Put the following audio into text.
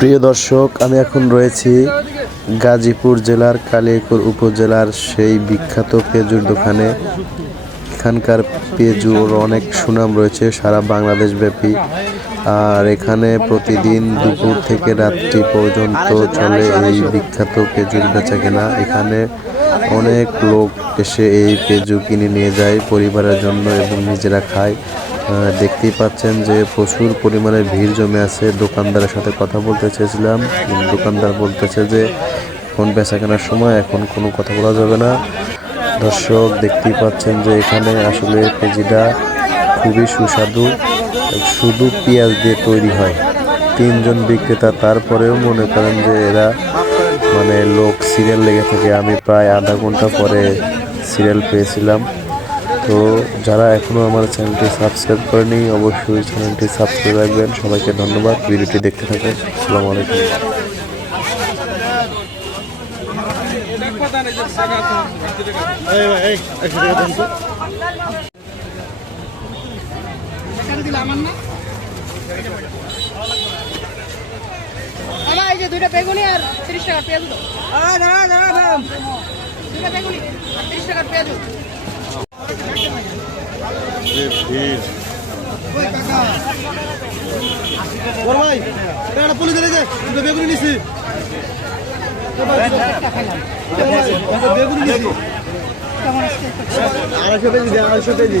প্রিয় দর্শক, আমি এখন রয়েছি গাজীপুর জেলার কালিয়াকৈর উপজেলার সেই বিখ্যাত পেজুর দোকানে। এখানকার পেজুর অনেক সুনাম রয়েছে, সারা বাংলাদেশ ব্যাপী। আর এখানে প্রতিদিন দুপুর থেকে রাত্রি পর্যন্ত চলে এই বিখ্যাত পেজুর বেচা কেনা এখানে অনেক লোক এসে এই পেজু কিনে নিয়ে যায় পরিবারের জন্য এবং নিজেরা খায়। দেখতেই পাচ্ছেন যে প্রচুর পরিমাণে ভিড় জমে আছে। দোকানদারের সাথে কথা বলতে চেয়েছিলাম দোকানদার বলতেছে যে ফোন বেচা কেনার সময় এখন কোনো কথা বলা যাবে না। দর্শক, দেখতেই পাচ্ছেন যে এখানে আসলে পেজিটা খুবই সুস্বাদু, শুধু পেঁয়াজ দিয়ে তৈরি হয়। তিনজন বিক্রেতা, তারপরেও মনে করেন যে এরা মানে লোক সিরিয়াল লেগে থাকে। আমি প্রায় আধা ঘণ্টা পরে সিরিয়াল পেয়েছিলাম। তো যারা এখনও আমার চ্যানেলটি সাবস্ক্রাইব করেনি, অবশ্যই চ্যানেলটি সাবস্ক্রাইব রাখবেন। সবাইকে ধন্যবাদ। ভিডিওটি দেখতে থাকুন। আসসালামু আলাইকুম। আমার যে দুইটা বেগুনি আর তিরিশ টাকার পেঁয়াজ দাও। দুইটা বেগুনি আর তিরিশ টাকার পেঁয়াজ ভাই এটা পুলিশ ধরে দে দুটো বেগুনি নিছি বেগুনি নিছি। আড়াইশো কেজি দে আড়াইশো কেজি।